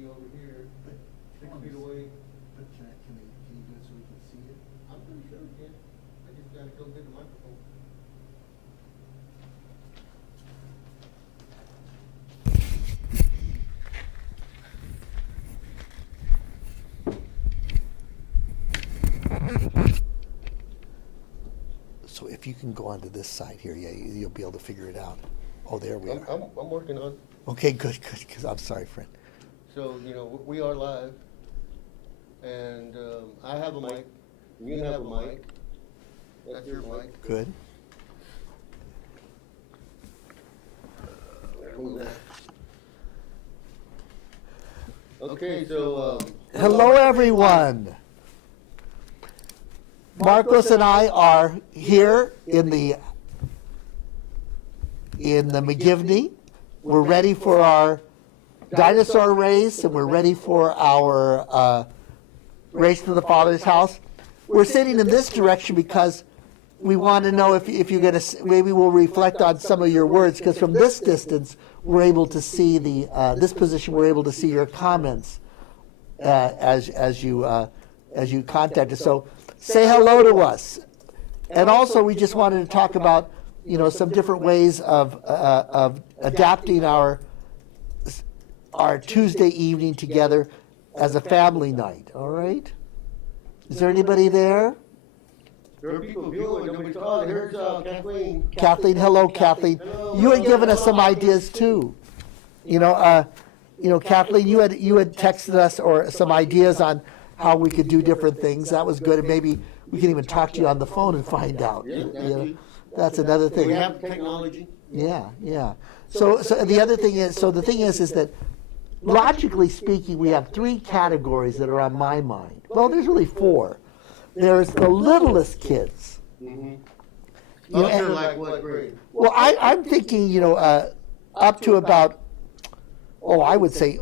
be over here, But 6 feet away. But can you do it so we can see it? I'm pretty sure we can. I just gotta go get the microphone. So if you can go onto this side here, yeah, you'll be able to figure it out. Oh, there we are. I'm working on. Okay, good, because I'm sorry, friend. So, we are live, and I have a mic, you have a mic, that's your mic. Good. Move that. Okay, so, Hello, everyone. Marcos and I are here in the McGivney. We're ready for our dinosaur race, and we're ready for our race to the Father's house. We're sitting in this direction because we want to know if you're going to, maybe we'll reflect on some of your words, because from this distance, we're able to see this position, we're able to see your comments as you contact us. So say hello to us. And also, we just wanted to talk about, some different ways of adapting our Tuesday evening together as a family night. All right? Is there anybody there? there are people viewing, nobody's talking. Here's Kathleen. Kathleen, hello, Kathleen. Hello. You had given us some ideas too. Kathleen, you had texted us or some ideas on how we could do different things. That was good, and maybe we can even talk to you on the phone and find out. Yeah, That's another thing. We have technology. Yeah. So the other thing is, the thing is that logically speaking, we have three categories that are on my mind. Well, there's really four. There's the littlest kids. Mm-hmm. Up to like what grade? Well, I'm thinking, up to about, I would say,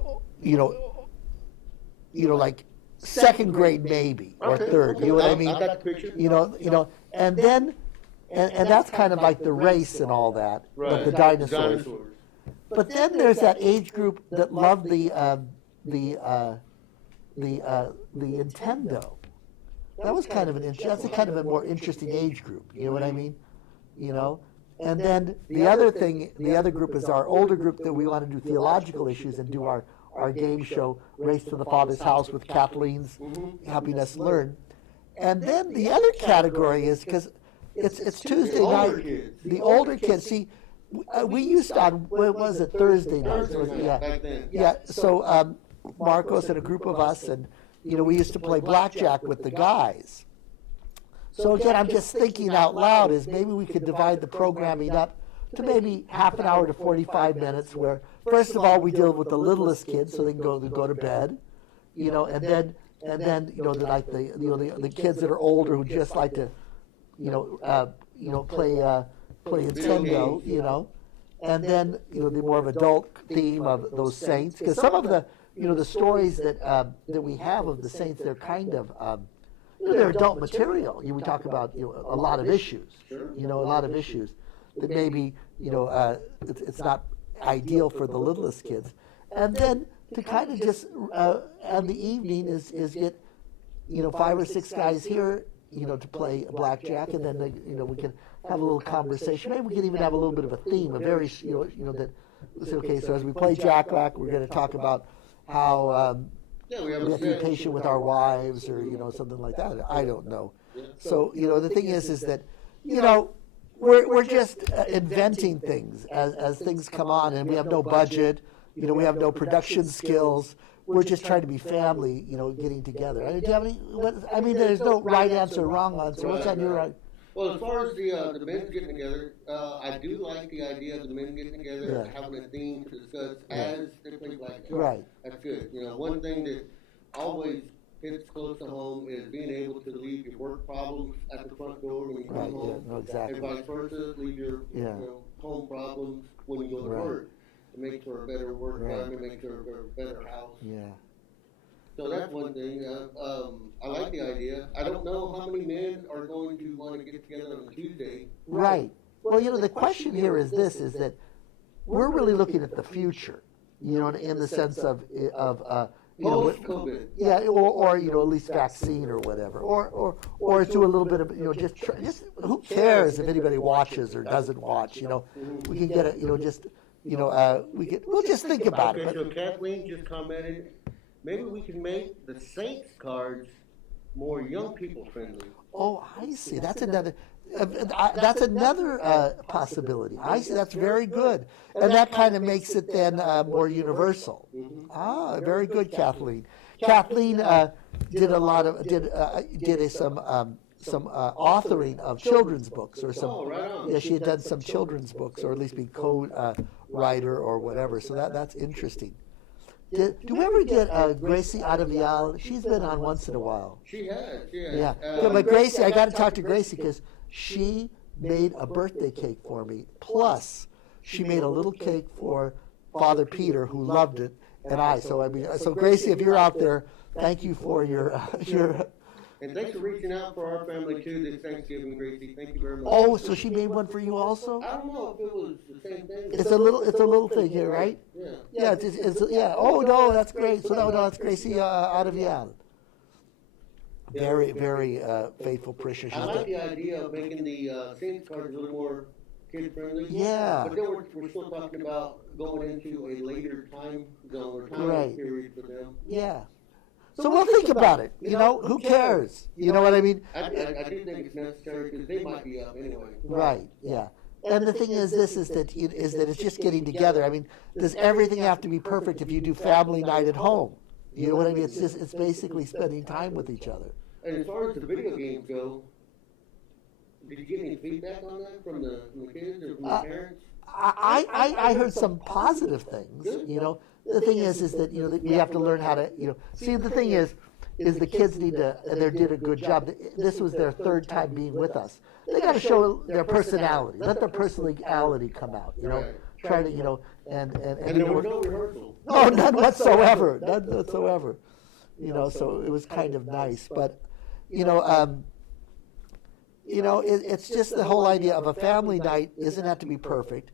like second grade maybe, or Okay, third. okay. You know what I I mean? got the picture. And then, and that's kind of like the race and all that, like the dinosaurs. But then there's that age group that love the Nintendo. That was kind of that's a kind of a more interesting age group. You know what I mean? And then the other group is our older group that we want to do theological issues and do our game show, Race to the Father's House, with Kathleen's helping us learn. And then the other category is, because it's Tuesday night, the older kids. See, we used to, on, what was it, Thursday night? Yeah. So Marcos and a group of us, and we used to play blackjack with the guys. So again, I'm just thinking out loud, is maybe we could divide the programming up to maybe half an hour to 45 minutes, where first of all we deal with the littlest kids so they can go to bed, and then the kids that are older who just like to play Nintendo, and then the more of adult theme of those saints, because some of the stories that we have of the saints, they're kind of they're adult material. We talk about a lot of issues, a lot of issues that maybe it's not ideal for the littlest kids. And then to kind of just on the evening is get 5 or 6 guys here to play blackjack, and then we can have a little conversation. Maybe we can even have a little bit of a theme, a very that. Okay, so as we play jack-black, we're going to talk about how. We have to be patient with our wives, or something like that. I don't know. So the thing is that we're just inventing things as things come on, and we have no budget. We have no production skills. We're just trying to be family, getting together. Do you have any? There's no right answer, wrong answer. What's on your right? Well, as far as the men getting together, I do like the idea of the men getting together and having a theme to discuss as they play blackjack. Right. That's good. One thing that always hits close to home is being able to leave your work problems at the front door when you come home. Yeah, no, exactly. And vice versa, leave your home problems when you go to work. It makes for a better work time. It makes for a better house. Yeah. So that's one thing. I like the idea. I don't know how many men are going to want to get together on a Tuesday. Right. Well, the question here is this, is that we're really looking at the future. you know, in the sense of you know, Post-COVID. yeah, or you know, at least vaccine or whatever, or do a little bit of, you know, just who cares if anybody watches or doesn't watch, you know, we can get it, you know, just, you know, we'll just think about it. Okay, so But, Kathleen just commented, maybe we can make the Saints cards more young people friendly. oh, I see. That's another possibility. I see. That's very good, and that kind of makes it then more universal. Ah, very good, Kathleen. Kathleen did a lot of some authoring of children's books or some. Oh, right on. Yeah, she had done some children's books, or at least been co-writer or whatever. So that's interesting. Do we ever get Gracie Adavial? She's been on once in a while. She has, yeah. Yeah, but Gracie, I got to talk to Gracie because she made a birthday cake for me. Plus, she made a little cake for Father Peter, who loved it, and I. So I mean, so Gracie, if you're out there, thank you for your your. And thanks for reaching out for our family too this Thanksgiving, Gracie. Thank you very much. Oh, so she made one for you also? I don't know if it was the same thing. It's a little thing here, right? Yeah. Yeah, it's yeah. Oh no, that's great. So no, that's Gracie Adavial. Very, very faithful parishioner. I like the idea of making the Saints cards a little more kid friendly. Yeah. But then we're still talking about going into a later time zone or time Right. period for them. Yeah. So we'll think about it. You know, who cares? You know what I mean? I do think it's necessary because they might be up anyway. Right. Yeah. And the thing is, this is that it's just getting together. I mean, does everything have to be perfect if you do family night at home? You know what I mean? It's basically spending time with each other. And as far as the video games go, did you get any feedback on that from the kids or from the parents? I heard some positive things. You know, the thing is that, you know, that we have to learn how to, you know, see, the thing is the kids need to, and they did a good job. This was their third time being with us. They got to show their personality. Let their personality come out. You know, try to, you know, and there was no rehearsal. no, none whatsoever, none whatsoever. You know, so it was kind of nice, but you know, it's just the whole idea of a family night doesn't have to be perfect,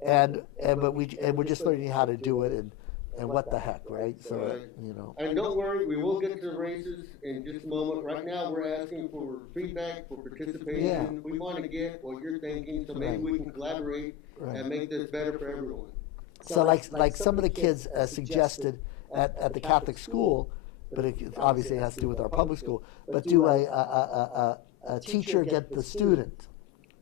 but we're just learning how to do it and what the heck, right? So Right. you know. And don't worry, we will get to the races in just a moment. Right now, we're asking for feedback, for participation. Yeah. We want to get what you're thinking, so maybe Right. we can collaborate Right. and make this better for everyone. So like some of the kids suggested at the Catholic school, but it obviously has to do with our public school. But do a teacher get the student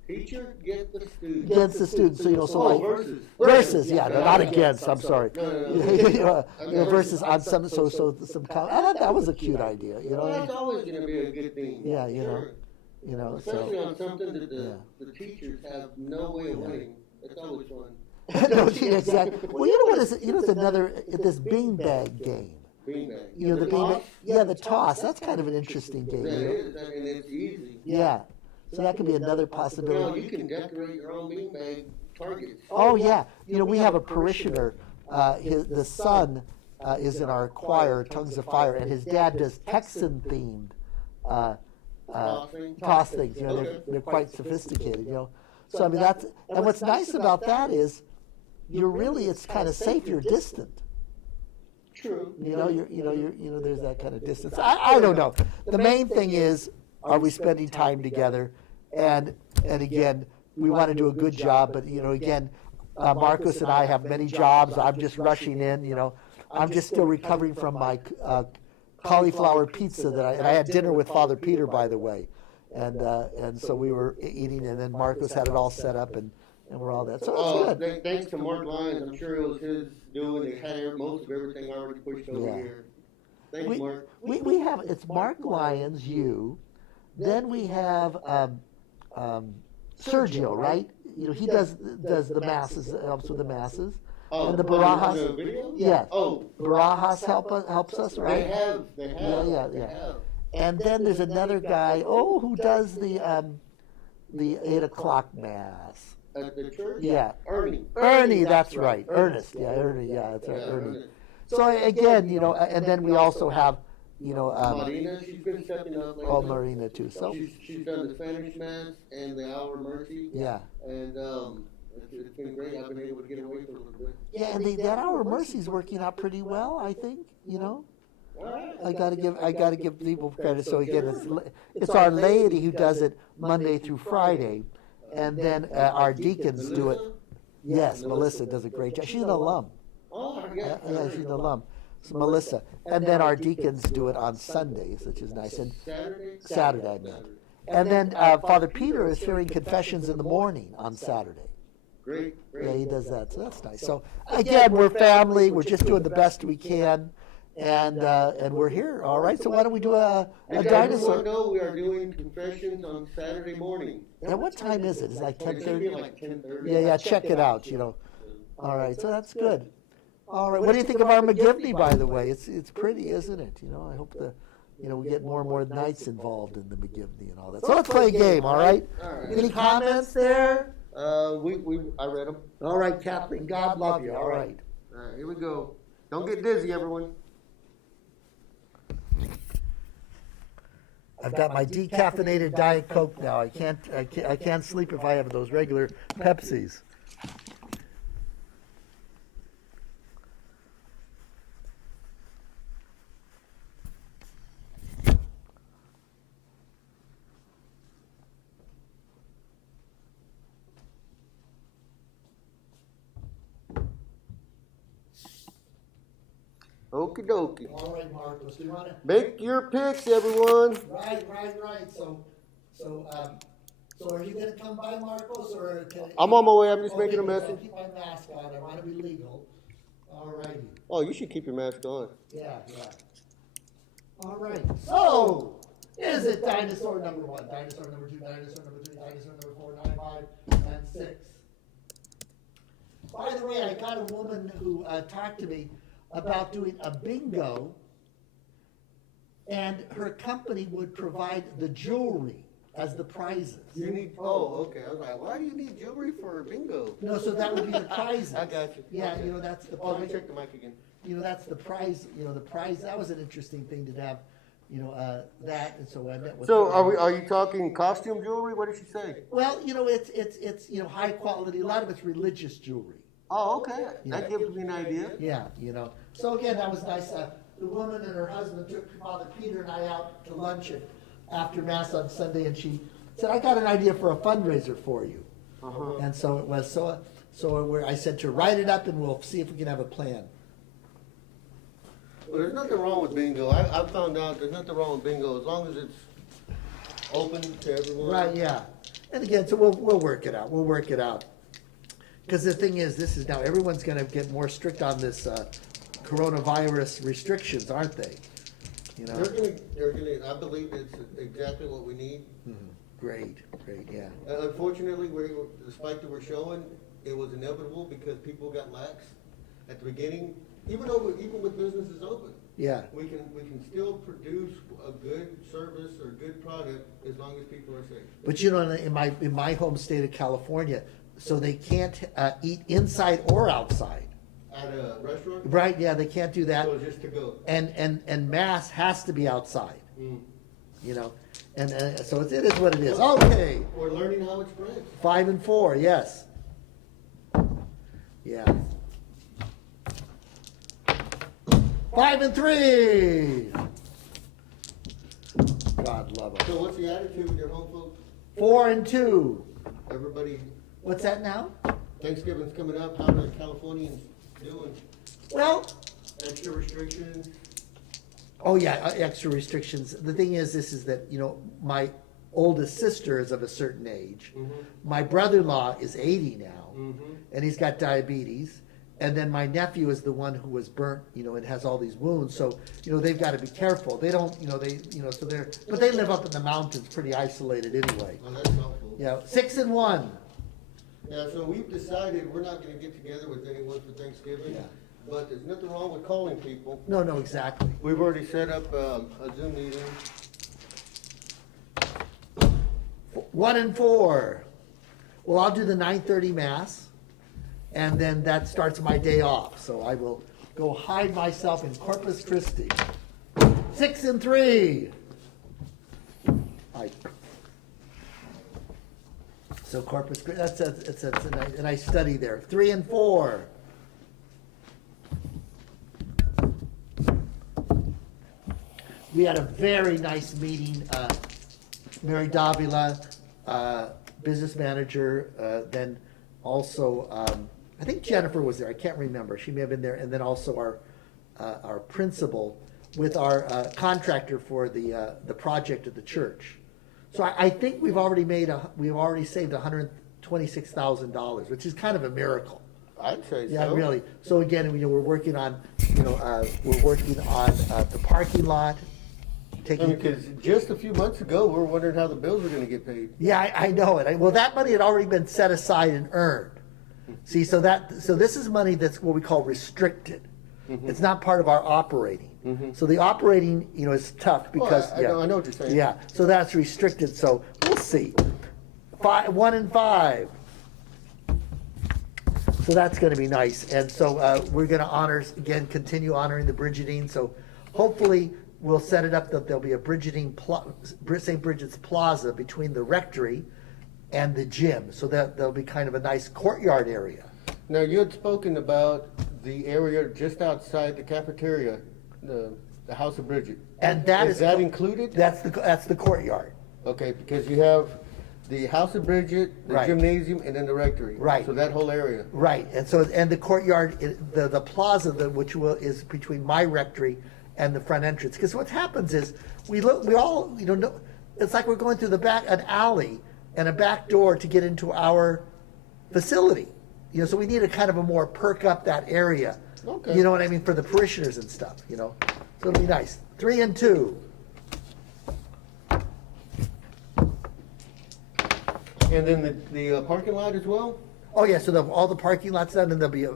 Teacher, get the student. against the student. So you know, so Oh, like versus. yeah, no, not against. I'm sorry. No. You know, versus on some some. I thought that was a cute idea. You know. Well, What I that's mean? always going to be a good thing. Yeah, you know. Sure. You know. Especially So. on something that Yeah. the teachers have no way of winning. It's always fun. No, yeah, exactly. Well, you know what is? You know, it's another this beanbag game. Beanbag. You know, the beanbag. toss? Yeah, the toss. That's kind of an interesting game. Yeah, You it know? is, and it's easy. Yeah. So that could be another You possibility. can decorate your own beanbag targets. Oh yeah, you know, we have a parishioner. The son is in our choir, Tongues of Fire, and his dad does Texan themed toss things. You know, they're quite sophisticated. You know, so I mean and what's nice about that is it's kind of safe. You're distant. True. You know, there's that kind of distance. I don't know. The main thing is, are we spending time together? And again, we want to do a good job, but you know, again, Marcos and I have many jobs. I'm just rushing in. You know, I'm just still recovering from my cauliflower pizza and I had dinner with Father Peter, by the way, and so we were eating, and then Marcos had it all set up, and we're all that. So it's good. Thanks to Mark Lyons, I'm sure it was his doing. They had most of everything already pushed over Yeah. here. Thanks, Mark. We have, it's Mark Lyons, you, then we have Sergio, right? You know, he does the masses, helps with the masses. Oh, And the the Barajas, video? yeah. Oh. Barajas helps us, right? They have. Yeah. They have. And then there's another guy, who does the 8 o'clock mass. At the church? Yeah. Ernie. That's right. Ernest, Ernie, that's right, Yeah, Ernie. Ernest. So again, you know, and then we also have, you know, Marina, she's been stepping up lately. Marina too. So She's done the Spanish Mass and the Hour of Mercy. yeah, And It's been great. I've been able to get away for a little bit. Yeah, and that Hour of Mercy is working out pretty well, I think, you know. I gotta give people credit. So again, it's Our Lady who does it Monday through Friday, and then our deacons do it. Yes, Melissa does a great job. She's an alum. Oh, yeah. Yeah, she's an alum. So Melissa, and then our deacons do it on Sundays, which is nice. And Saturday, I meant. And then Father Peter is hearing confessions in the morning on Saturday. Great. Yeah, he does that. So that's nice. So again, we're family. We're just doing the best we can. And we're here, all right. So why don't we do a dinosaur? No, we are doing confessions on Saturday morning. And what time is it? It's like It should be 10:30. like 10:30. Yeah. Check it out. You know. All right. So that's good. All right. What do you think of our McGivney, by the way? It's pretty, isn't it? You know. I hope we get more and more knights involved in the McGivney and all that. So let's play a game. All right. All right. Any comments there? I read them. All right, Kathleen. God love you. All right. All right, here we go. Don't get dizzy, everyone. I've got my decaffeinated Diet Coke now. I can't sleep if I have those regular Pepsis. Okie dokie. All right, Marcos. Do you want to? Make your picks, everyone. Right. So are you going to come by, Marcos, or I'm on my way. I'm just making a message. I'll keep my mask on. I want to be legal. All righty. Oh, you should keep your mask on. Yeah. All right. So, is it dinosaur number 1, dinosaur number 2, dinosaur number 3, dinosaur number 4, 9, 5, and 6? By the way, I got a woman who talked to me about doing a bingo, and her company would provide the jewelry as the prizes. Okay. I was like, why do you need jewelry for bingo? No, so that would be the prizes. I got you. Yeah, Okay. That's the Oh, let me prize. check the mic again. That's the prize. The prize. That was an interesting thing to have. That, and so I met with. So her. are you talking costume jewelry? What did she say? Well, it's high quality. A lot of it's religious jewelry. Oh, okay. That gives me an idea. Yeah, So again, that was nice. The woman and her husband took Father Peter and I out to lunch after Mass on Sunday, and she said, "I got an idea for a fundraiser for you." Uh-huh. And so it was. I said to her, write it up, and we'll see if we can have a plan. Well, there's nothing wrong with bingo. I found out there's nothing wrong with bingo as long as it's open to everyone. Right. Yeah. And again, so we'll work it out. We'll work it out. Because the thing is, this is now everyone's going to get more strict on this coronavirus restrictions, aren't they? They're gonna. I believe it's exactly what we need. Mm-hmm. Great, yeah. Unfortunately, the spike that we're showing, it was inevitable because people got lax at the beginning. Even with businesses open, Yeah. we can still produce a good service or good product as long as people are safe. But in my home state of California, so they can't eat inside or outside. At a restaurant, Right? Yeah, they can't do that. so just to go. And Mass has to be outside. Mm. And so it is what it is. Okay. We're learning how it spreads. 5 and 4, yes. Yeah. 5 and 3. God love them. So what's the attitude with your home folks? 4 and 2. Everybody, What's that now? Thanksgiving's coming up. How are the Californians doing? Well, Extra restrictions? oh yeah, extra restrictions. The thing is, this is that, my oldest sister is of a certain age. Mm-hmm. My brother-in-law is 80 now, Mm-hmm. and he's got diabetes. And then my nephew is the one who was burnt, and has all these wounds. So, they've got to be careful. They don't, so but they live up in the mountains, pretty isolated anyway. Well, that's helpful. Yeah, 6 and 1. Yeah, so we've decided we're not gonna get together with anyone for Thanksgiving, Yeah. but there's nothing wrong with calling people. No, exactly. We've already set up a Zoom meeting. 1 and 4. Well, I'll do the 9:30 Mass, and then that starts my day off. So I will go hide myself in Corpus Christi. 6 and 3. So Corpus, that's a nice study there. 3 and 4. We had a very nice meeting. Mary Davila, business manager, then also, I think Jennifer was there. I can't remember. She may have been there. And then also our principal with our contractor for the project at the church. So I think we've already saved $126,000, which is kind of a miracle. I'd say so. Yeah, really. So again, we're working on, the parking lot. Because just a few months ago, we were wondering how the bills were going to get paid. Yeah, I know it. Well, that money had already been set aside and earned. See, so this is money that's what we call restricted. Mm-hmm. It's not part of our operating. Mm-hmm. So the operating, is tough because I know what you're saying. Yeah, so that's restricted. So we'll see. 1 and 5. So that's going to be nice. And so we're going to continue honoring the Brigidine. So hopefully we'll set it up that there'll be a St. Bridget's Plaza between the rectory and the gym. So that there'll be kind of a nice courtyard area. Now, you had spoken about the area just outside the cafeteria, the House of Bridget. And that is that included? That's the courtyard. Okay, because you have the House of Bridget, the Right. gymnasium, and then the rectory. Right. So that whole area. Right, and the courtyard, the plaza, is between my rectory and the front entrance. Because what happens is we all know, it's like we're going through an alley and a back door to get into our facility. So we need a kind of a more perk up that area. Okay. You know what I mean, for the parishioners and stuff. So it'll be nice. 3 and 2. And then the parking lot as well? Oh, yeah, so all the parking lots done, and there'll be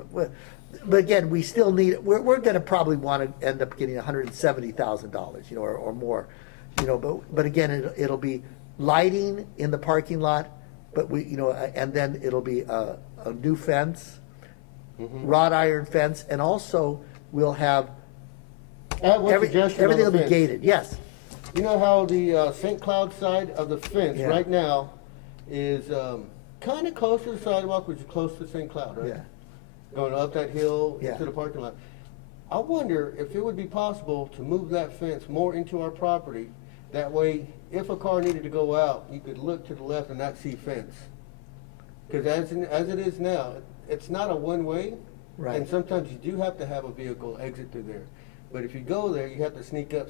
but again, we still need, we're gonna probably wanna end up getting $170,000, or more. But again, it'll be lighting in the parking lot, but and then it'll be a new fence, Mm-hmm. wrought iron fence, and also we'll have, I have one suggestion on everything the will be fence. gated, yes. You know how the St. Cloud side of the fence Yeah. right now is kind of close to the sidewalk, which is close to St. Cloud, right? Yeah. Going up that hill Yeah. to the parking lot. I wonder if it would be possible to move that fence more into our property. That way, if a car needed to go out, you could look to the left and not see fence. Because as it is now, it's not a one-way. Right. And sometimes you do have to have a vehicle exit through there. But if you go there, you have to sneak up,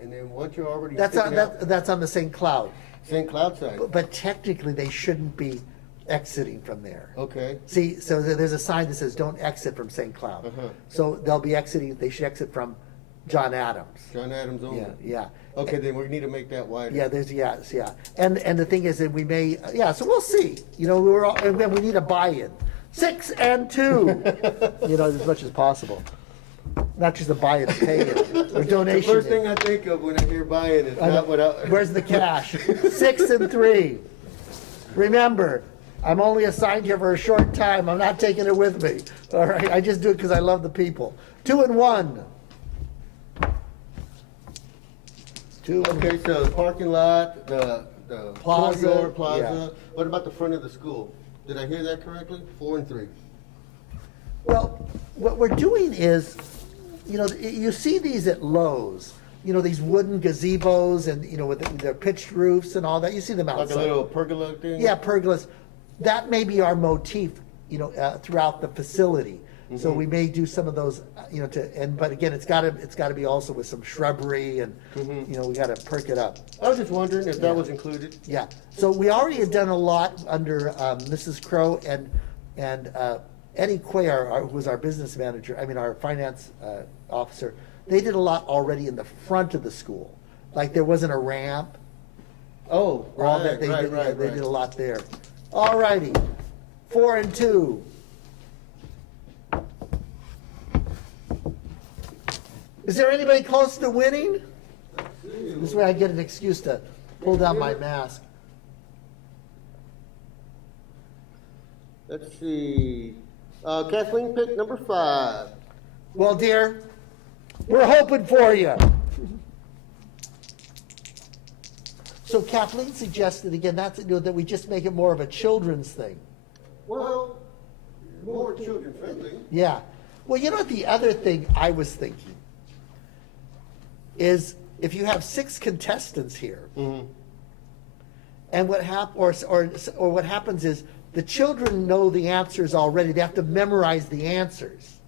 and then once you're already That's sticking out, that's on the St. Cloud. St. Cloud side. But technically, they shouldn't be exiting from there. Okay. See, so there's a sign that says don't exit from St. Cloud. Uh-huh. So they should exit from John Adams. John Adams only. Yeah. Okay, then we need to make that wider. Yeah. And the thing is that we may, so we'll see. And then we need a buy-in. 6 and 2, as much as possible. Not just a buy-in, a pay-in, or donation. The first thing I think of when I hear buy-in is not what I... Where's the cash? 6 and 3. Remember, I'm only assigned here for a short time. I'm not taking it with me. All right, I just do it because I love the people. 2 and 1. 2 and Okay, so the parking lot, the Plaza, courtyard plaza. yeah. What about the front of the school? Did I hear that correctly? 4 and 3. Well, what we're doing is, you see these at Lowe's, these wooden gazebos and, with their pitched roofs and all that. You see them outside. Like a little pergola thing? Yeah, pergolas. That may be our motif, throughout the facility. So we may do some of those, but again, it's got to be also with some shrubbery and, we got to perk it up. I was just wondering if that was included. Yeah. So we already had done a lot under Mrs. Crow and Eddie Quay, who was our business manager, our finance officer. They did a lot already in the front of the school. Like there wasn't a ramp. Oh, All right, that they did, right. they did a lot there. All righty. 4 and 2. Is there anybody close to winning? This way I get an excuse to pull down my mask. Let's see. Kathleen picked number 5. Well, dear, we're hoping for you. So Kathleen suggested, again, that's, that we just make it more of a children's thing. Well, more children friendly. Yeah. Well, the other thing I was thinking is if you have 6 contestants here, and what happens is the children know the answers already. They have to memorize the answers.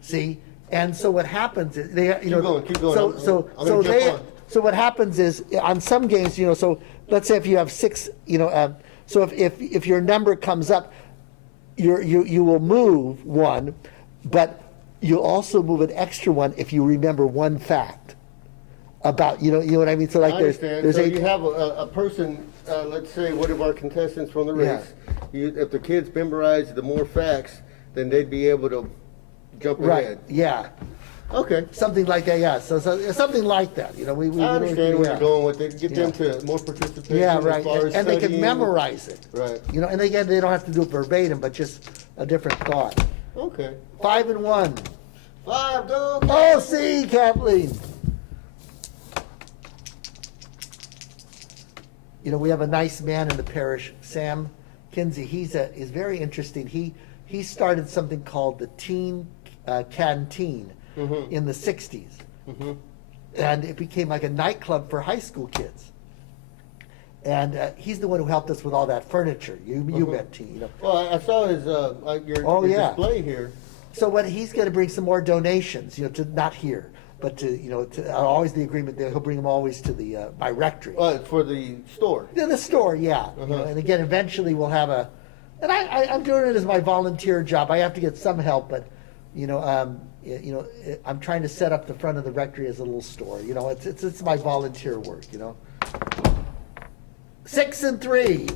See? And so what happens is Keep going. So what happens is on some games, so let's say if you have 6, so if your number comes up, you will move one, but you'll also move an extra one if you remember one fact about, you know what I mean? So like I understand. there's So 8. you have a person, let's say one of our contestants from the race. If the kids memorize the more facts, then they'd be able to jump ahead. Yeah. Okay. Something like that, yeah. So something like that, we I understand where yeah. you're going with it. Get them to more participation. Yeah, as right. far as And they can studying. memorize it. Right. And again, they don't have to do it verbatim, but just a different thought. Okay. 5 and 1. 5, go. Oh, see, Kathleen. We have a nice man in the parish, Sam Kinsey. He's very interesting. He started something called the Teen Canteen in the 60s. And it became like a nightclub for high school kids. And he's the one who helped us with all that furniture. You bet, T. Well, I saw his your display here. So what he's going to bring some more donations, to not here, but to always the agreement that he'll bring them always to the my rectory. For the store. Yeah, the store, yeah. And again, eventually we'll have and I'm doing it as my volunteer job. I have to get some help, but I'm trying to set up the front of the rectory as a little store. It's my volunteer work. 6 and 3.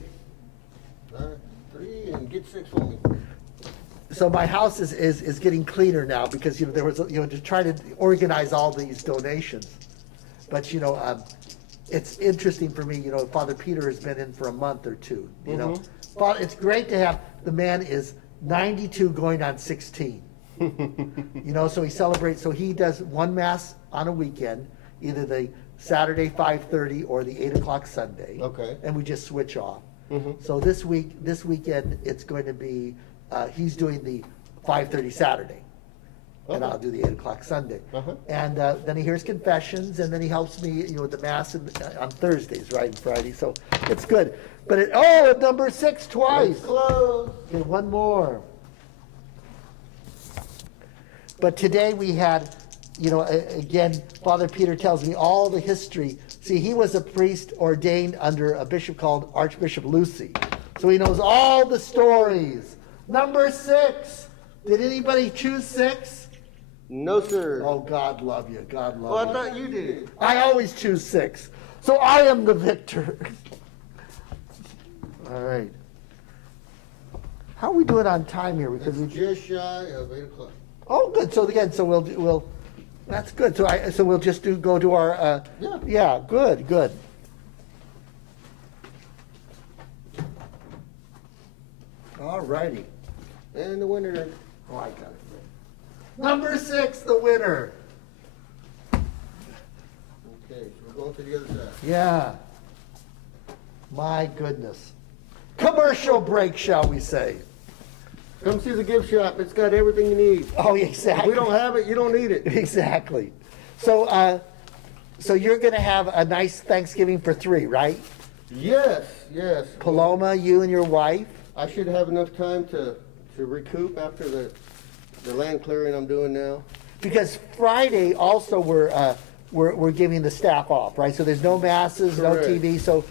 3 and get 6 for me. So my house is getting cleaner now because there was to try to organize all these donations, but it's interesting for me. Father Peter has been in for a month or two. But it's great to have the man is 92 going on 16. So he celebrates. So he does one mass on a weekend, either the Saturday 5:30 or the 8 o'clock Sunday. Okay. And we just switch off. So this weekend it's going to be. He's doing the 5:30 Saturday, and I'll do the 8 o'clock Sunday. And then he hears confessions, and then he helps me, with the mass on Thursdays, right, and Friday. So it's good. But at number 6 twice. It's close. Okay, one more. But today we had, again, Father Peter tells me all the history. See, he was a priest ordained under a bishop called Archbishop Lucy, so he knows all the stories. Number 6. Did anybody choose 6? No, sir. Oh, God love you. God love you. Well, I thought you did. I always choose 6. So I am the victor. All right. How are we doing on time here? Because we Just shy of 8 o'clock. Oh, good. So again, we'll that's good. So we'll just go to our yeah. Good. All righty. And the winner. Oh, I got it. Number 6, the winner. Okay, so we're going to the other side. Yeah. My goodness. Commercial break, shall we say? Come see the gift shop. It's got everything you need. Oh, If exactly. we don't have it, you don't need it. Exactly. So, so you're going to have a nice Thanksgiving for 3, right? Yes. Paloma, you and your wife. I should have enough time to recoup after the land clearing I'm doing now. Because Friday also we're giving the staff off, right? So there's no masses, Correct. no TV. So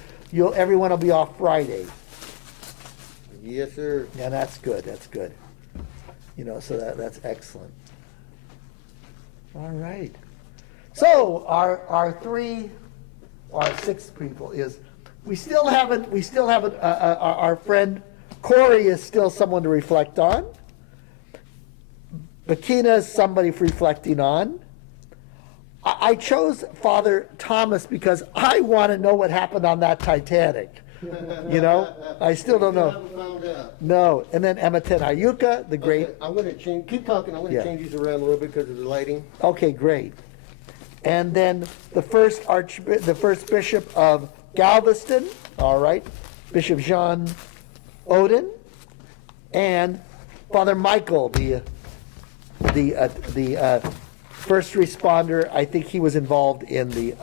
everyone will be off Friday. Yes, sir. Yeah, that's good. That's good. So that's excellent. All right. So our 6 people is we still haven't our friend Corey is still someone to reflect on. Bakina is somebody for reflecting on. I chose Father Thomas because I want to know what happened on that Titanic. I still don't know. Haven't found out. No. And then Ematen Ayuka, the great. Okay, I'm going to change. Keep talking. I'm going to Yeah. change these around a little bit because of the lighting. Okay, great. And then the first bishop of Galveston, all right, Bishop Jean Odin, and Father Michael, the first responder. I think he was involved in the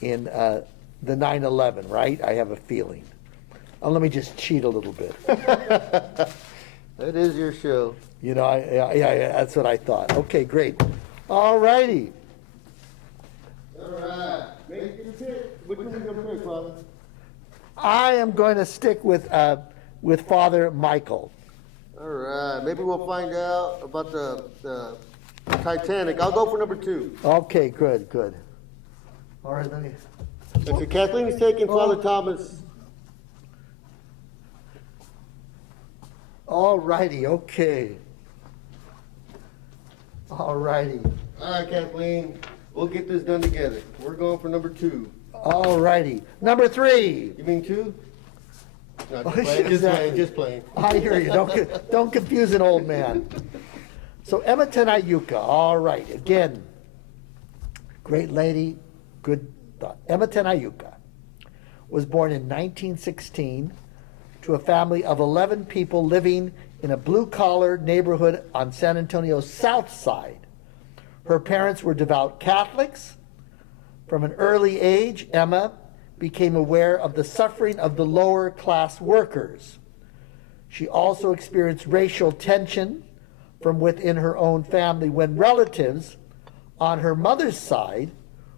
9/11, right? I have a feeling. Let me just cheat a little bit. That is your show. You know, yeah, that's what I thought. Okay, great. All righty. All right. Make your pick. Which one are you going to pick, Father? I am going to stick with Father Michael. All right. Maybe we'll find out about the Titanic. I'll go for number 2. Okay, good. All right, let me. So Kathleen is taking Father Thomas. All righty, okay. All righty. All right, Kathleen. We'll get this done together. We're going for number 2. All righty. Number 3. You mean 2? No, Oh, just playing. I hear you. Don't confuse an old man. So Emma Tenayuka, all right. Again, great lady, good thought. Emma Tenayuka was born in 1916 to a family of 11 people living in a blue-collar neighborhood on San Antonio's south side. Her parents were devout Catholics. From an early age, Emma became aware of the suffering of the lower class workers. She also experienced racial tension from within her own family when relatives on her mother's side,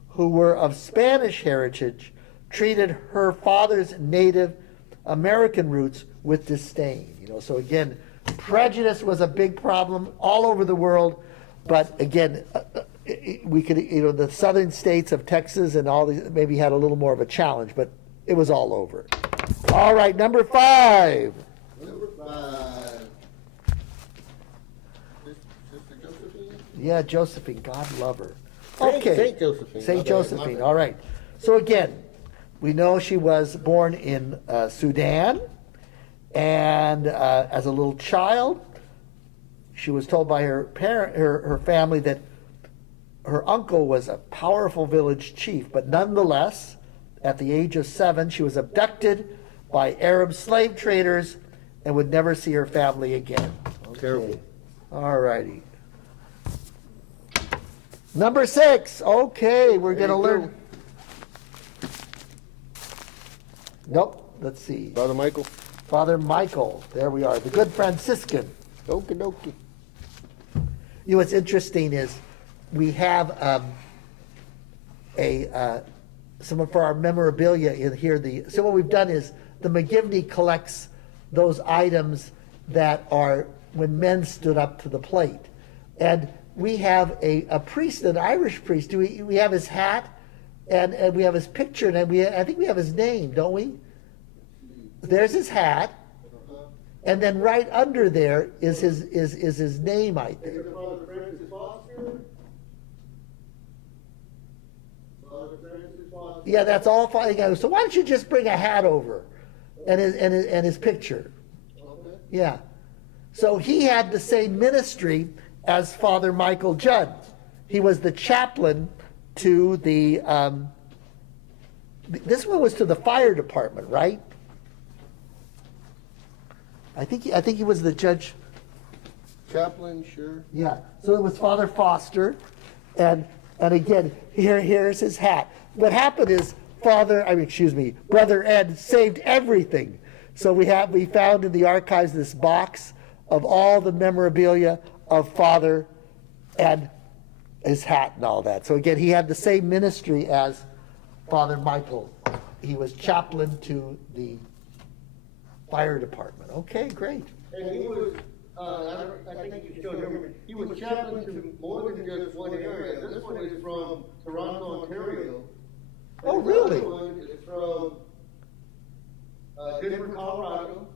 who were of Spanish heritage, treated her father's Native American roots with disdain. So again, prejudice was a big problem all over the world, but again, we could, the southern states of Texas and all these maybe had a little more of a challenge, but it was all over. All right, number 5. Number 5. Sister Josephine? Yeah, Josephine, God love her. Okay. Saint Josephine. Saint My bad. Josephine, all right. So again, we know she was born in Sudan, and as a little child, she was told by her family that her uncle was a powerful village chief, but nonetheless, at the age of 7, she was abducted by Arab slave traders and would never see her family again. Okay. Terrible. All righty. Number 6. Okay, we're going to learn. Nope, let's see. Father Michael. Father Michael, there we are, the good Franciscan. Okie dokie. What's interesting is we have some for our memorabilia in here. So what we've done is the McGivney collects those items that are when men stood up to the plate. And we have a priest, an Irish priest. We have his hat, and we have his picture, and I think we have his name, don't we? There's his hat, and then right under there is his name, I think. Yeah, that's all fine. So why don't you just bring a hat over, and his picture? Okay. Yeah. So he had the same ministry as Father Michael Judd. He was the chaplain to the. This one was to the fire department, right? I think he was the judge. Chaplain, sure. Yeah. So it was Father Foster, and again here's his hat. What happened is Brother Ed saved everything. So we found in the archives this box of all the memorabilia of Father and his hat and all that. So again, he had the same ministry as Father Michael. He was chaplain to the fire department. Okay, great. And he was, I think you still remember, he was chaplain to more than just one area. This one is from Toronto, Ontario. Oh, really? This one is from Denver, Colorado.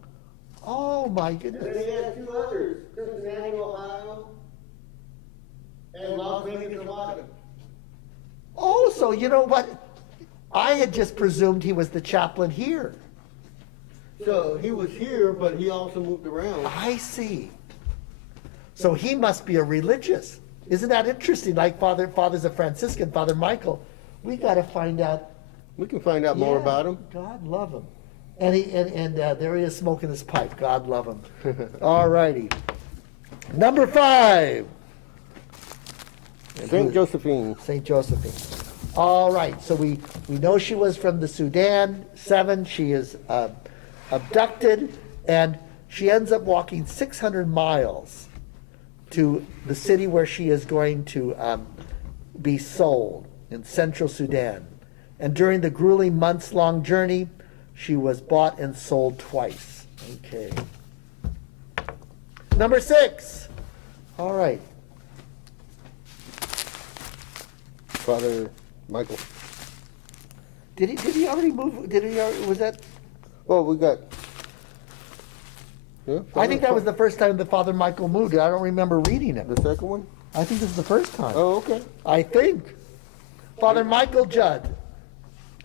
Oh, my And then goodness. he has 2 others, Cincinnati, Ohio, and Las Vegas, Nevada. Oh, so you know what? I had just presumed he was the chaplain here. So he was here, but he also moved around. I see. So he must be a religious. Isn't that interesting? Like Father's a Franciscan, Father Michael. We got to find out, We can find out more Yeah, about him. God love him. And there he is smoking his pipe. God love him. All righty. Number 5. St. Josephine. St. Josephine. All right. So we know she was from the Sudan. 7. She is abducted, and she ends up walking 600 miles to the city where she is going to be sold in central Sudan. And during the grueling months-long journey, she was bought and sold twice. Okay. Number 6. All right. Father Michael. Did he already move? Was that? Oh, we got. Yeah, I think that was the first time that Father Michael moved. I don't remember reading it. the second one. I think this is the first time. Oh, okay. I think. Father Michael Judd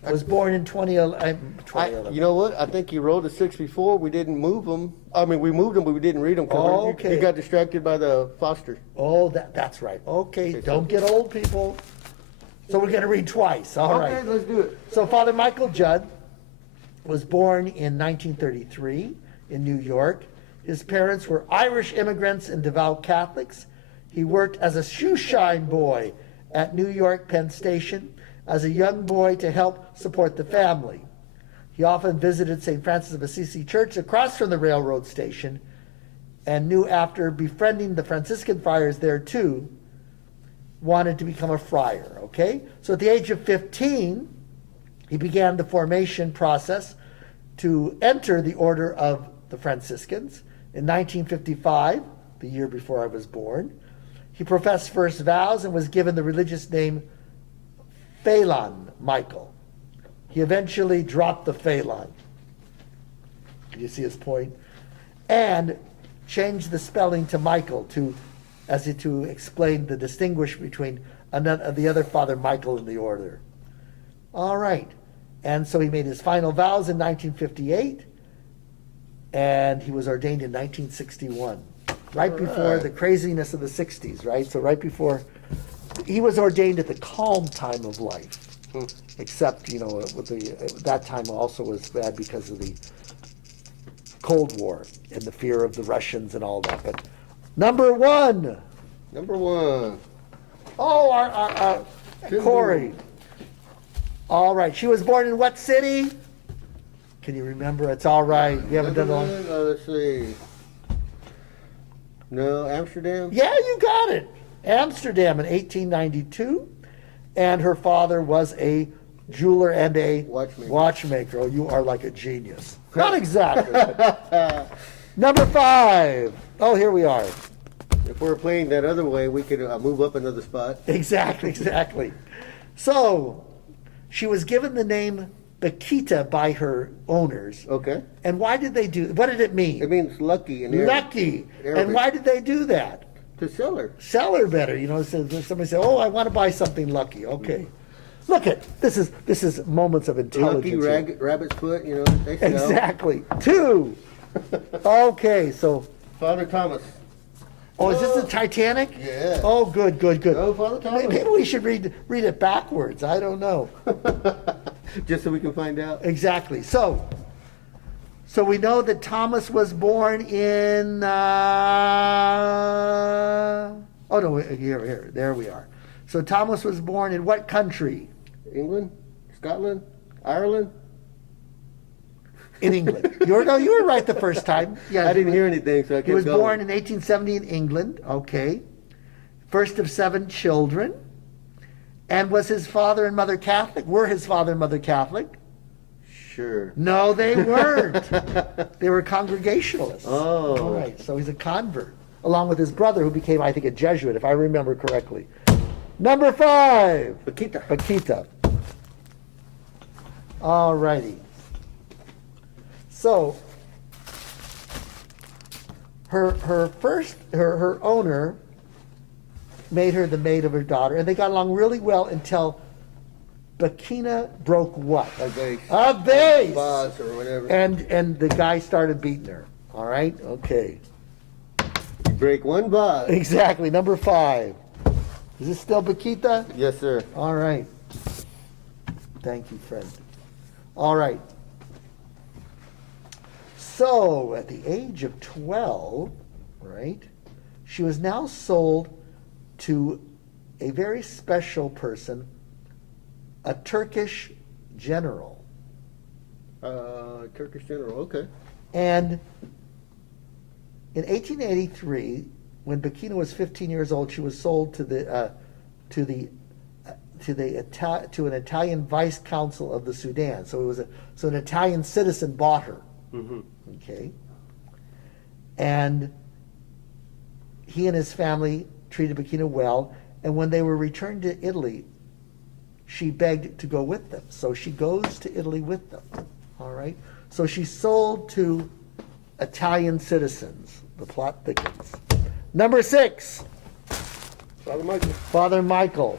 was born in 2011. You know what? I think he wrote the 6 before. We didn't move them. I mean, we moved them, but we didn't read them. Oh, okay. You got distracted by the foster. Oh, that's right. Okay, don't get old, people. So we're going to read twice. All right. Okay, let's do it. So Father Michael Judd was born in 1933 in New York. His parents were Irish immigrants and devout Catholics. He worked as a shoeshine boy at New York Penn Station as a young boy to help support the family. He often visited St. Francis of Assisi Church across from the railroad station and knew after befriending the Franciscan friars there too, wanted to become a friar, okay? So at the age of 15, he began the formation process to enter the order of the Franciscans. In 1955, the year before I was born, he professed first vows and was given the religious name Phelan Michael. He eventually dropped the Phelan. Can you see his point? And changed the spelling to Michael to explain the distinguish between the other Father Michael in the order. All right. And so he made his final vows in 1958, and he was ordained in 1961, right before the craziness of the 60s, right? So right before, he was ordained at the calm time of life, except, that time also was bad because of the Cold War and the fear of the Russians and all that. But number 1. Number 1. Oh, our Corey. All right. She was born in what city? Can you remember? It's all right. You haven't done long. Let's see. No, Amsterdam? Yeah, you got it. Amsterdam in 1892. And her father was a jeweler and a watchmaker. Oh, you are like a genius. Not exactly. Number 5. Oh, here we are. If we're playing that other way, we could move up another spot. Exactly. So, she was given the name Bakita by her owners. Okay. And why did they do? What did it mean? It means lucky in Arabic. Lucky. And why did they do that? To sell her. Sell her better. So somebody said, "Oh, I want to buy something lucky." Okay. Look at this is moments of intelligence. Lucky rabbit's foot. They sell. Exactly. 2. Okay. So. Father Thomas. Oh, is this the Titanic? Yeah. Oh, good. Oh, Father Thomas. Maybe we should read it backwards. I don't know. Just so we can find out. Exactly. So we know that Thomas was born in. Oh no! Here. There we are. So Thomas was born in what country? England, Scotland, Ireland. In England. You were right the first time. Yeah, I didn't hear anything, so I kept He was going. born in 1870 in England. Okay. First of 7 children. And was his father and mother Catholic? Were his father and mother Catholic? Sure. No, they weren't. They were Congregationalists. Oh. All right. So he's a convert, along with his brother, who became, I think, a Jesuit, if I remember correctly. Number 5. Bakita. All righty. So her owner made her the maid of her daughter, and they got along really well until Bakina broke what? A vase. A vase. Vase or whatever. And the guy started beating her. All right? Okay. You break one vase. Exactly. Number 5. Is this still Bakita? Yes, sir. All right. Thank you, friend. All right. So at the age of 12, right, she was now sold to a very special person, a Turkish general. Turkish general, okay. And in 1883, when Bakina was 15 years old, she was sold to an Italian vice consul of the Sudan. So an Italian citizen bought her. Mm-hmm. Okay. And he and his family treated Bakina well. And when they were returned to Italy, she begged to go with them. So she goes to Italy with them. All right. So she's sold to Italian citizens. The plot thickens. Number 6. Father Michael. Father Michael.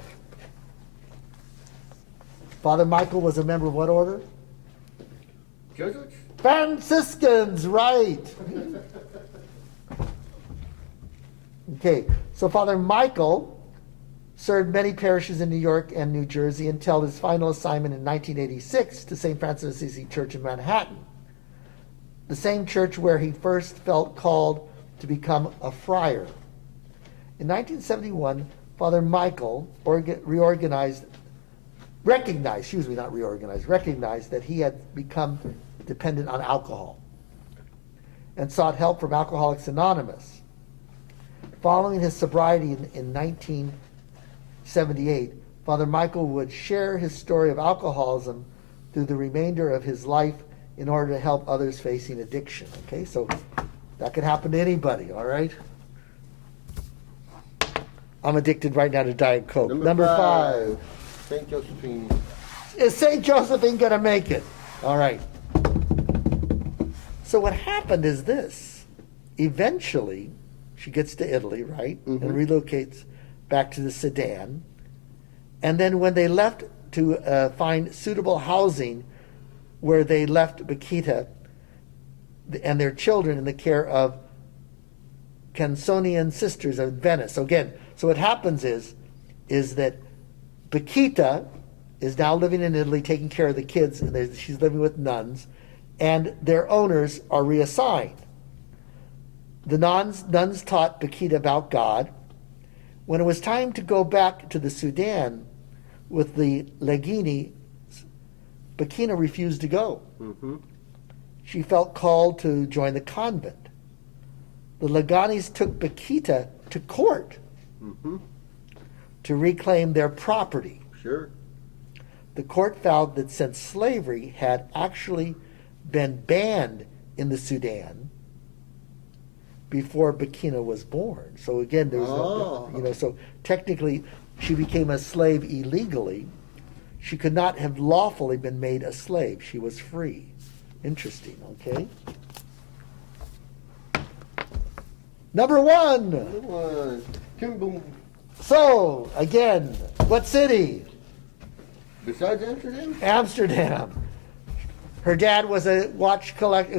Father Michael was a member of what order? Jesuits? Franciscans, right. Okay, so Father Michael served many parishes in New York and New Jersey until his final assignment in 1986 to St. Francis of Assisi Church in Manhattan, the same church where he first felt called to become a friar. In 1971, Father Michael recognized that he had become dependent on alcohol and sought help from Alcoholics Anonymous. Following his sobriety in 1978, Father Michael would share his story of alcoholism through the remainder of his life in order to help others facing addiction. Okay, so that could happen to anybody, all right? I'm addicted right now to Diet Coke. Number 5. St. Josephine. Is St. Josephine going to make it? All right. So what happened is this. Eventually, she gets to Italy, right? Mm-hmm. And relocates back to the Sudan. And then when they left to find suitable housing, where they left Bakita and their children in the care of Cansonian sisters of Venice. So again, so what happens is that Bakita is now living in Italy, taking care of the kids, and she's living with nuns, and their owners are reassigned. The nuns taught Bakita about God. When it was time to go back to the Sudan with the Legini, Bakina refused to go. Mm-hmm. She felt called to join the convent. The Leganis took Bakita to court Mm-hmm. to reclaim their property. Sure. The court found that since slavery had actually been banned in the Sudan before Bakina was born. So again, there was so technically she became a slave illegally. She could not have lawfully been made a slave. She was free. Interesting, okay? Number 1. Number 1. Boom. So, again, what city? Besides Amsterdam? Amsterdam. Her dad was a watchmaker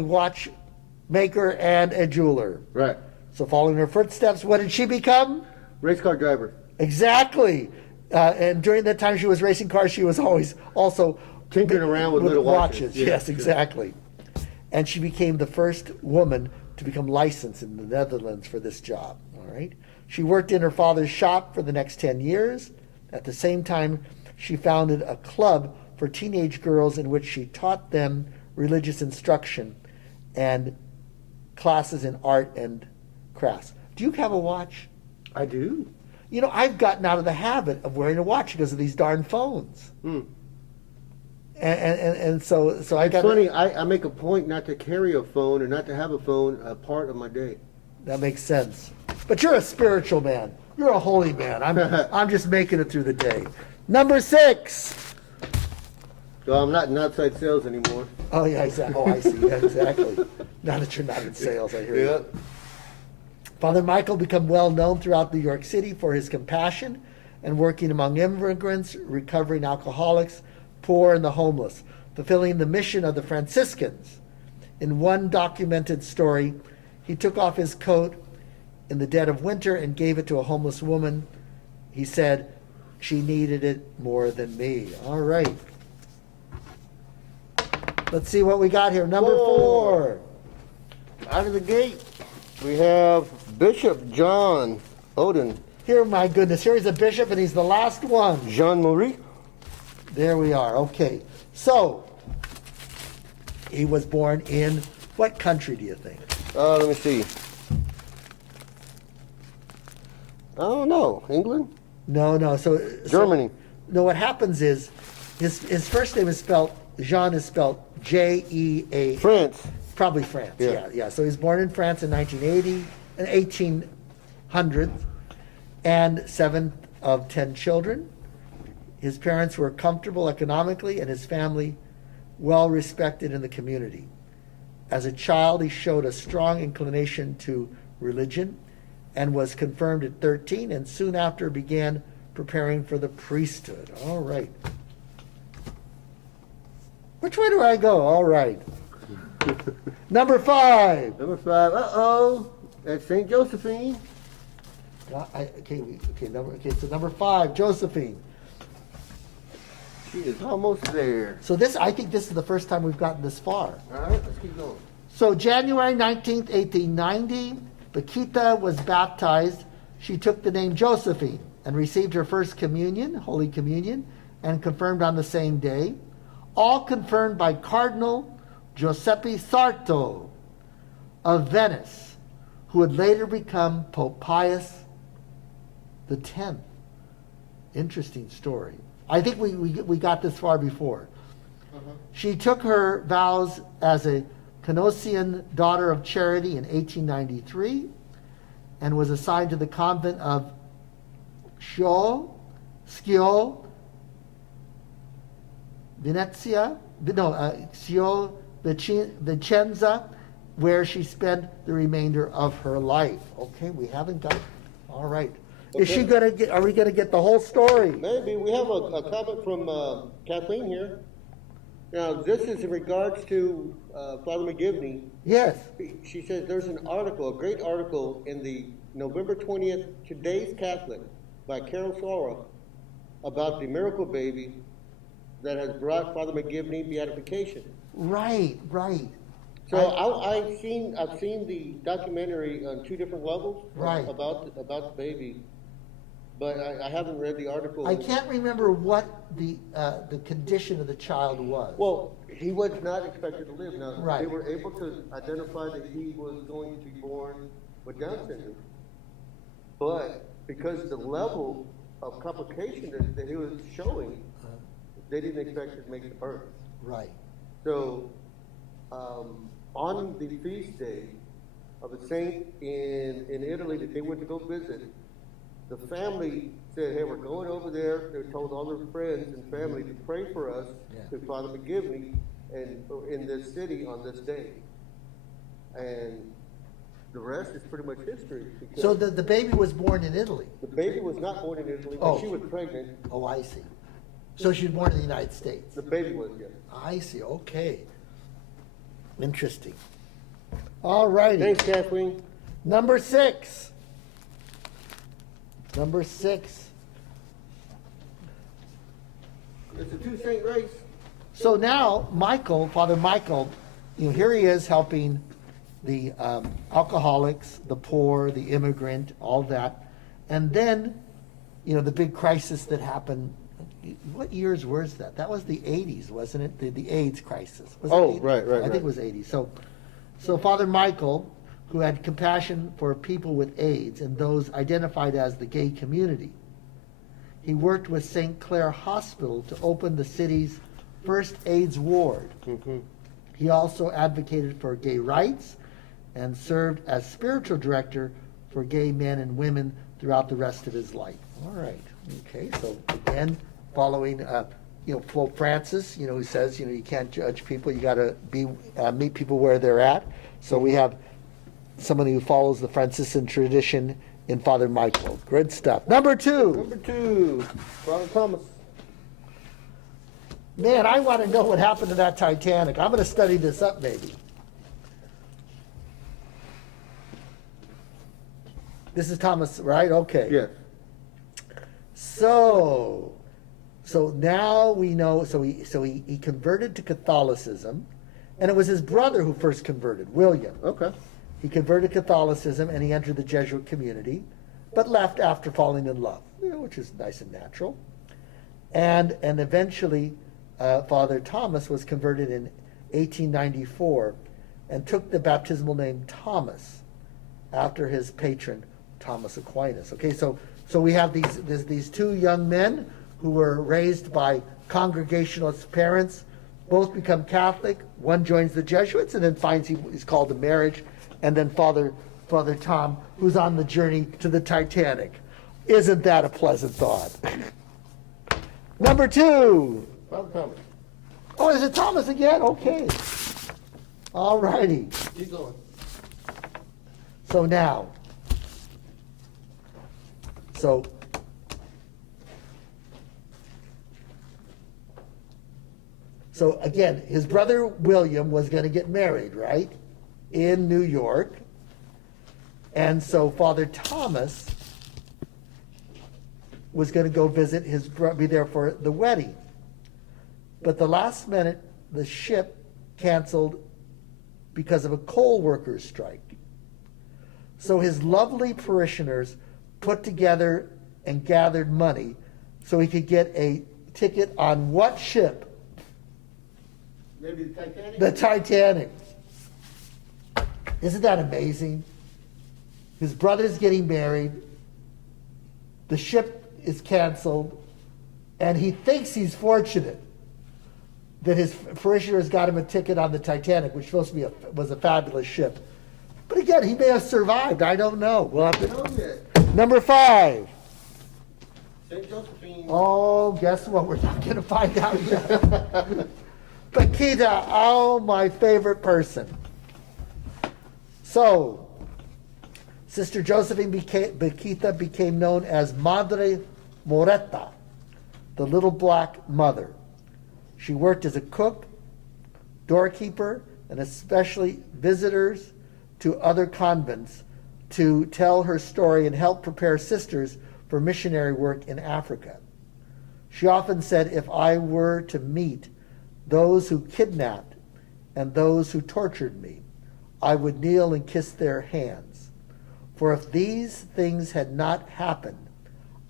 and a jeweler. Right. So following her footsteps, what did she become? Race car driver. Exactly. And during that time she was racing cars, she was always also tinkering around with little watches. Yes, sure. exactly. And she became the first woman to become licensed in the Netherlands for this job. All right. She worked in her father's shop for the next 10 years. At the same time, she founded a club for teenage girls in which she taught them religious instruction and classes in art and crafts. Do you have a watch? I do. You know, I've gotten out of the habit of wearing a watch because of these darn phones. Hmm. And so I It's got. funny, I make a point not to carry a phone or not to have a phone a part of my day. That makes sense. But you're a spiritual man. You're a holy man. I'm just making it through the day. Number 6. So I'm not in outside sales anymore. Oh yeah, exactly. Oh, I see. Yeah, exactly. Now that you're not in sales, I hear you. Father Michael became well known throughout New York City for his compassion and working among immigrants, recovering alcoholics, poor, and the homeless, fulfilling the mission of the Franciscans. In one documented story, he took off his coat in the dead of winter and gave it to a homeless woman. He said, "She needed it more than me." All right. Let's see what we got here. Number 4. Out of the gate, we have Bishop John Odin, Here, my goodness, here he's a bishop, and he's the last one. Jean Marie. There we are. Okay. So, he was born in what country, do you think? Let me see. I don't know. England? No. So Germany. No, what happens is his first name is spelled, Jean is spelled J-E-A. France. Probably France, yeah. So he was born in France in 1800, and 7 of 10 children. His parents were comfortable economically, and his family well respected in the community. As a child, he showed a strong inclination to religion and was confirmed at 13, and soon after began preparing for the priesthood. All right. Which way do I go? All right. Number 5. Number 5. Uh-oh. That's St. Josephine. So number 5, Josephine. She is almost there. So I think this is the first time we've gotten this far. All right, let's keep going. So January 19th, 1890, Bakita was baptized. She took the name Josephine and received her first communion, Holy Communion, and confirmed on the same day. All confirmed by Cardinal Giuseppe Sarto of Venice, who would later become Pope Pius X. Interesting story. I think we got this far before. She took her vows as a Canossian daughter of charity in 1893 and was assigned to the convent of Schio, Vicenza, where she spent the remainder of her life. Okay, we haven't got. All right. Okay. Is she gonna get? Are we gonna get the whole story? Maybe. We have a comment from Kathleen here. Now, this is in regards to Father McGivney. Yes. She says there's an article, a great article, in the November 20th, Today's Catholic, by Carol Sora, about the miracle baby that has brought Father McGivney beatification. Right. So I've seen the documentary on 2 different levels. Right. About the baby, but I haven't read the article. I can't remember what the condition of the child was. Well, he was not expected to live. Now, Right. they were able to identify that he was going to be born with Down syndrome. But because the level of complication that he was showing, they didn't expect him to make the birth. Right. So, on the feast day of a saint in Italy that they went to go visit, the family said, hey, we're going over there. They told all their friends and family to pray for us to Father McGivney and in this city on this day. And the rest is pretty much history. So the baby was born in Italy. The baby was not born in Italy, but she was pregnant. Oh, I see. So she was born in the United States. The baby was, yes. I see. Okay. Interesting. All righty. Thanks, Kathleen. Number 6. Number 6. It's a 2-saint race. So now Father Michael, here he is helping the alcoholics, the poor, the immigrant, all that. And then, the big crisis that happened. What years was that? That was the 80s, wasn't it? The AIDS crisis. Was it 80s? Right. I think it was 80s. So Father Michael, who had compassion for people with AIDS and those identified as the gay community, he worked with St. Clair Hospital to open the city's first AIDS ward. Mm-hmm. He also advocated for gay rights and served as spiritual director for gay men and women throughout the rest of his life. All right. Okay. So again, following, Pope Francis, who says, you can't judge people. You got to meet people where they're at. So we have someone who follows the Franciscan tradition in Father Michael. Good stuff. Number 2. Number 2, Father Thomas. Man, I want to know what happened to that Titanic. I'm going to study this up, maybe. This is Thomas, right? Okay. Yes. So now we know. So he converted to Catholicism, And it was his brother who first converted, William. Okay. He converted to Catholicism and he entered the Jesuit community, but left after falling in love, which is nice and natural. And eventually, Father Thomas was converted in 1894 and took the baptismal name Thomas after his patron, Thomas Aquinas. Okay, so we have these two young men who were raised by Congregationalist parents, both become Catholic. One joins the Jesuits and then finds he's called to marriage. And then Father Tom, who's on the journey to the Titanic. Isn't that a pleasant thought? Number 2. Father Thomas. Oh, is it Thomas again? Okay. All righty. Keep going. So now, So again, his brother William was going to get married, right, in New York. And so Father Thomas was going to go visit his brother, be there for the wedding. But the last minute, the ship canceled because of a coal workers' strike. So his lovely parishioners put together and gathered money so he could get a ticket on what ship? Maybe the Titanic? The Titanic. Isn't that amazing? His brother's getting married. The ship is canceled. And he thinks he's fortunate that his parishioners got him a ticket on the Titanic, which was supposed to be was a fabulous ship. But again, he may have survived. I don't know. We'll have to know yet. Number 5. St. Josephine. Oh, guess what? We're not going to find out yet. Paquita, oh, my favorite person. So, Sister Josephine Paquita became known as Madre Moreta, the little black mother. She worked as a cook, doorkeeper, and especially visitors to other convents to tell her story and help prepare sisters for missionary work in Africa. She often said, if I were to meet those who kidnapped and those who tortured me, I would kneel and kiss their hands. For if these things had not happened,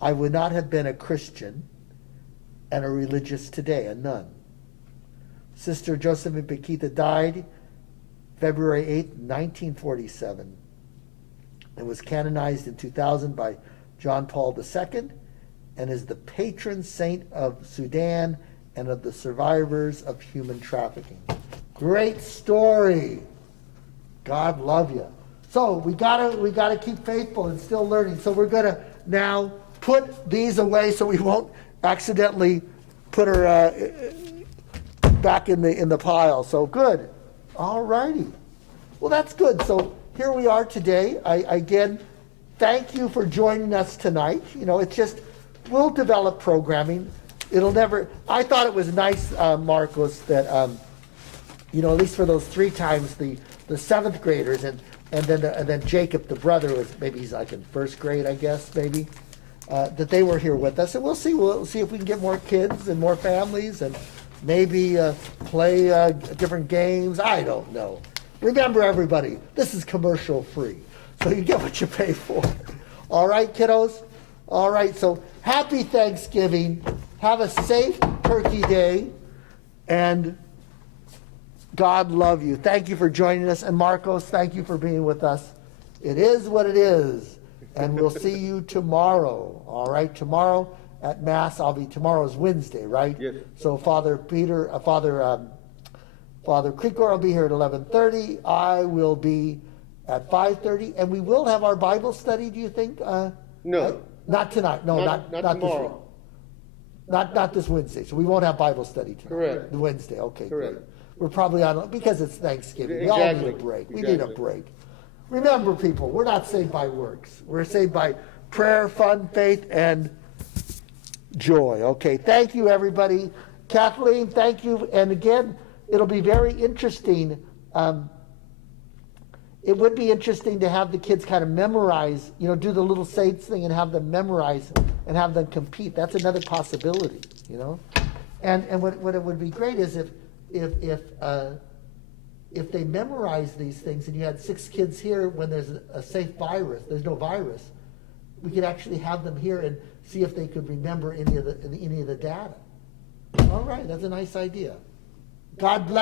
I would not have been a Christian and a religious today, a nun. Sister Josephine Paquita died February 8, 1947, and was canonized in 2000 by John Paul II, and is the patron saint of Sudan and of the survivors of human trafficking. Great story. God love you. So we gotta keep faithful and still learning. So we're gonna now put these away so we won't accidentally put her back in the pile. So good. All righty. Well, that's good. So here we are today. I again thank you for joining us tonight. It's just we'll develop programming. It'll never. I thought it was nice, Marcos, that at least for those 3 times the 7th graders and then Jacob, the brother, was maybe he's like in 1st grade, I guess, maybe, that they were here with us, and we'll see if we can get more kids and more families and maybe play different games. I don't know. Remember, everybody, this is commercial free, so you get what you pay for. All right, kiddos. All right. So happy Thanksgiving. Have a safe Turkey Day, and God love you. Thank you for joining us. And Marcos, thank you for being with us. It is what it is, and we'll see you tomorrow. All right, tomorrow at Mass. Tomorrow's Wednesday, right? Yes. So Father Krikor will be here at 11:30. I will be at 5:30, and we will have our Bible study. Do you think? No. Not tonight. No, not tomorrow. this week. Not this Wednesday. So we won't have Bible study tonight. Correct. The Wednesday. Okay. Correct. Good. We're probably on because it's Thanksgiving. We all need Exactly. a break. We Exactly. need a break. Remember, people, we're not saved by works. We're saved by prayer, fun, faith, and joy. Okay. Thank you, everybody. Kathleen, thank you. And again, it'll be very interesting. It would be interesting to have the kids kind of memorize, do the little saints thing and have them memorize and have them compete. That's another possibility, And what it would be great is if if they memorize these things and you had 6 kids here when there's a safe virus, there's no virus, we could actually have them here and see if they could remember any of the data. All right, that's a nice idea. God bless.